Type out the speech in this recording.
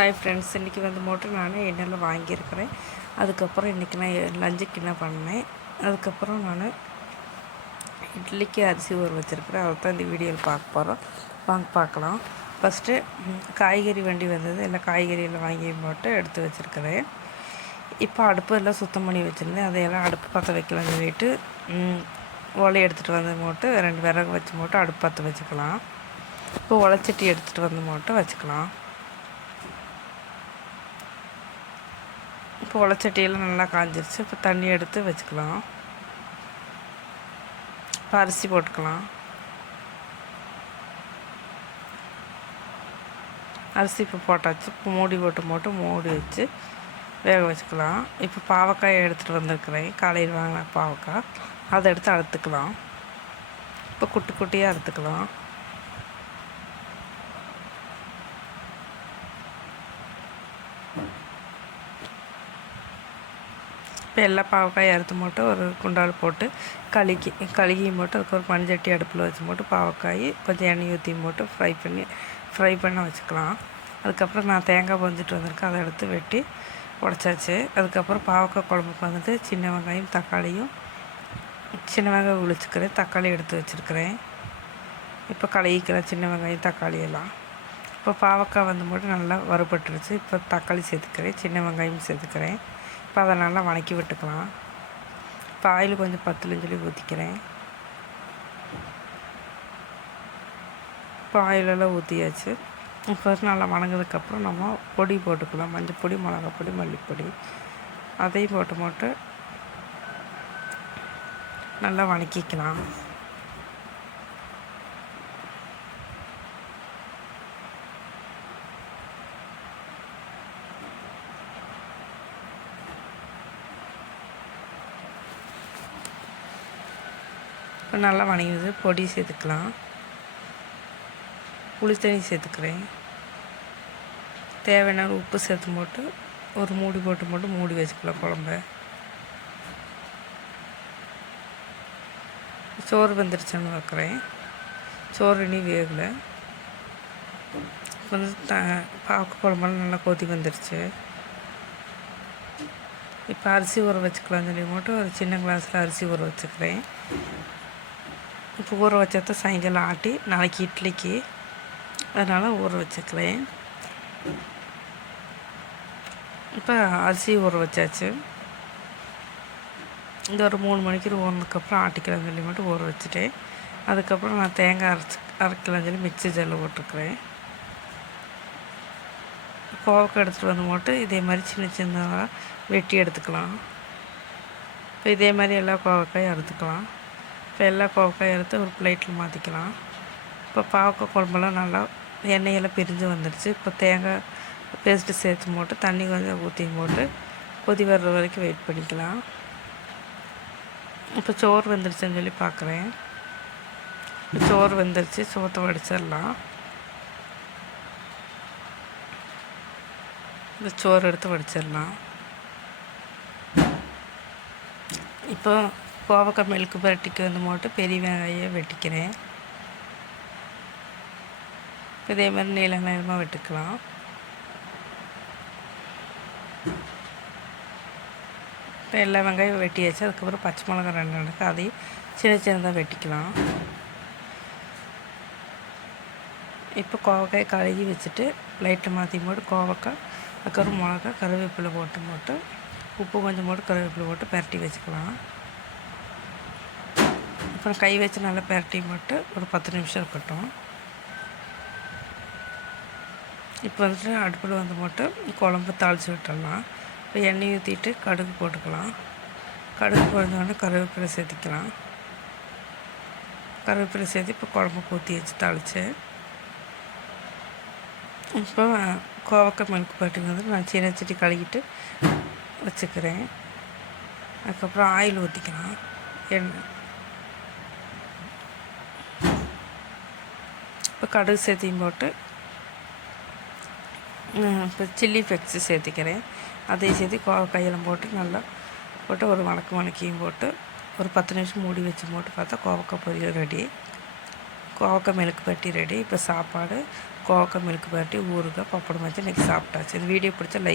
Hi friends, இன்றைக்கி வந்து நான் எண்ணெயில் வாங்கியிருக்கிறேன். அதுக்கப்புறம் இன்றைக்கி நான் லஞ்சுக்கு என்ன பண்ணேன், அதுக்கப்புறம் நான் இட்லிக்கு அரிசி ஊற வச்சுருக்கிறேன். அதை தான் இந்த வீடியோவில் பார்க்க போகிறோம். வாங்க பார்க்கலாம். ஃபஸ்ட்டு காய்கறி வண்டி வந்தது, எல்லாம் காய்கறியெல்லாம் வாங்கி போட்டு எடுத்து வச்சுருக்கிறேன். இப்போ அடுப்பு எல்லாம் சுத்தம் பண்ணி வச்சுருந்தேன். அதையெல்லாம் அடுப்பு பற்ற வைக்கலாம்னு சொல்லிட்டு ஒலை எடுத்துகிட்டு வந்து போட்டு 2 விறகு வச்சு போட்டு அடுப்பு பற்ற வச்சுக்கலாம். இப்போ ஒலைச்சட்டி எடுத்துகிட்டு வந்து போட்டு வச்சுக்கலாம். இப்போ ஒலைச்சட்டியெல்லாம் நல்லா காஞ்சிருச்சு. இப்போ தண்ணி எடுத்து வச்சுக்கலாம். இப்போ அரிசி போட்டுக்கலாம். அரிசி இப்போ போட்டாச்சு. இப்போ மூடி மூடி வச்சு வேக வச்சுக்கலாம். இப்போ பாவக்காயை எடுத்துகிட்டு வந்திருக்கிறேன். காலையில் வாங்கின பாவக்காய், அதை எடுத்து அறுத்துக்கலாம். இப்போ குட்டி குட்டியாக அறுத்துக்கலாம். இப்போ எல்லா பாவக்காயை அறுத்து போட்டு ஒரு குண்டால் போட்டு கழுகியும் போட்டு அதுக்கு ஒரு மண்சட்டி அடுப்பில் வச்சு போட்டு பாவக்காய் கொஞ்சம் எண்ணெய் ஊற்றியும் போட்டு ஃப்ரை பண்ண வச்சுக்கலாம். அதுக்கப்புறம் நான் தேங்காய் பஞ்சிட்டு வந்திருக்கேன். அதை எடுத்து வெட்டி உடச்சாச்சு. அதுக்கப்புறம் பாவக்காய் குழம்புக்கு வந்துட்டு சின்ன வெங்காயம் தக்காளியும் சின்ன வெங்காயம் உளிச்சுக்கிறேன், தக்காளி எடுத்து வச்சுருக்கிறேன். இப்போ கழுகிக்கிறேன் சின்ன வெங்காயம் தக்காளி எல்லாம். இப்போ பாவக்காய் வந்து போட்டு நல்லா வறுபட்டுருச்சு. இப்போ தக்காளி சேர்த்துக்கிறேன், சின்ன வெங்காயம் சேர்த்துக்கிறேன். இப்போ அதை நல்லா வணக்கி விட்டுக்கலாம். இப்போ ஆயில் கொஞ்சம் பத்துலன்னு சொல்லி ஊற்றிக்கிறேன். இப்போ ஆயிலெல்லாம் ஊற்றியாச்சு. இப்போ நல்லா வணங்கினதுக்கப்புறம் நம்ம பொடி போட்டுக்கலாம். மஞ்சள் பொடி, மிளகாய் பொடி, மல்லிப்பொடி, அதையும் போட்டு நல்லா வணக்கிக்கலாம். இப்போ நல்லா வணங்கிடுது. பொடி சேர்த்துக்கலாம். புளித்தண்ணி சேர்த்துக்கிறேன். தேவையான உப்பு சேர்த்து போட்டு ஒரு மூடி போட்டு மூடி வச்சுக்கலாம் குழம்ப. சோறு வந்துருச்சுன்னு வைக்கிறேன். சோறு இனி வேகலை. வந்து பாவக்காய் குழம்பெல்லாம் நல்லா கொதி வந்துருச்சு. இப்போ அரிசி ஊற வச்சுக்கலாம்னு சொல்லி போட்டு ஒரு சின்ன கிளாஸில் அரிசி ஊற வச்சுக்கிறேன். இப்போ ஊற வச்சதை சாயங்காலம் ஆட்டி நாளைக்கு இட்லிக்கு, அதனால் ஊற வச்சுக்கிறேன். இப்போ அரிசி ஊற வச்சாச்சு. இந்த ஒரு 3 மணிக்கு ஊறினதுக்கப்புறம் ஆட்டிக்கலாம்னு சொல்லி மட்டும் ஊற வச்சுட்டேன். அதுக்கப்புறம் நான் தேங்காய் அரைக்கலாம்னு சொல்லி மிக்ஸி ஜாரில் போட்டிருக்கிறேன். கோவக்காய் எடுத்துகிட்டு வந்து போட்டு இதே மாதிரி சின்ன சின்னதாக வெட்டி எடுத்துக்கலாம். இப்போ இதே மாதிரி எல்லா கோவக்காயும் அறுத்துக்கலாம். இப்போ எல்லா கோவக்காயும் எடுத்து ஒரு பிளேட்டில் மாற்றிக்கலாம். இப்போ பாவக்காய் குழம்பெல்லாம் நல்லா எண்ணெயெல்லாம் பிரிஞ்சு வந்துடுச்சு. இப்போ தேங்காய் பேஸ்ட்டு சேர்த்து போட்டு தண்ணி கொஞ்சம் ஊற்றி போட்டு கொதி வர்ற வரைக்கும் வெயிட் பண்ணிக்கலாம். இப்போ சோறு வெந்துருச்சுன்னு சொல்லி பார்க்குறேன். இப்போ சோறு வெந்துருச்சு. சோத்தை வடிச்சிடலாம். இந்த சோறு எடுத்து வடிச்சிடலாம். இப்போ கோவக்காய் மெழுக்கு பரட்டிக்கு வந்து போட்டு பெரிய வெங்காயம் வெட்டிக்கிறேன். இதே மாதிரி நீளமாக வெட்டுக்கலாம். இப்போ எல்லா வெங்காயம் வெட்டியாச்சு. அதுக்கப்புறம் பச்சை மிளகாய் 2 நடக்கு, அதையும் சின்னதாக வெட்டிக்கலாம். இப்போ கோவக்காய் கழுகி வச்சுட்டு லைட்டை மாற்றி போட்டு கோவக்காய், அதுக்கப்புறம் மிளகா, கருவேப்பிலை போட்டு உப்பு கொஞ்சம் போட்டு கருவேப்பிலை போட்டு பரட்டி வச்சுக்கலாம். அப்புறம் கை வச்சு நல்லா பரட்டி போட்டு ஒரு 10 நிமிஷம் இருக்கட்டும். இப்போ வந்துட்டு அடுப்பில் வந்து போட்டு குழம்பு தாளித்து விட்டுடலாம். இப்போ எண்ணெய் ஊற்றிட்டு கடுகு போட்டுக்கலாம். கடுகு பொரிஞ்சோடனே கருவேப்பிலை சேர்த்திக்கலாம். கருவேப்பிலை சேர்த்து இப்போ குழம்பு ஊற்றி வச்சு தாளித்து, இப்போ கோவக்காய் மெழுக்கு பரட்டி வந்து நான் சின்ன சட்டி கழுகிட்டு வச்சுக்கிறேன். அதுக்கப்புறம் ஆயில் ஊற்றிக்கலாம். எண்ணெய் இப்போ கடுகு சேர்த்தியும் போட்டு இப்போ சில்லி ஃப்ளேக்ஸ் சேர்த்திக்கிறேன். அதையும் சேர்த்து கோவக்காயெல்லாம் போட்டு நல்லா போட்டு ஒரு வணக்கியும் போட்டு ஒரு 10 நிமிஷம் மூடி வச்சு போட்டு பார்த்தா கோவக்காய் பொரியல் ரெடி. கோவக்காய் மெழுக்கு பரட்டி ரெடி. இப்போ சாப்பாடு, கோவக்காய் மில்க் பரட்டி ஊறுகாய் பப்படம் வச்சு இன்றைக்கி சாப்பிட்டாச்சு. இந்த வீடியோ பிடிச்சா லைக்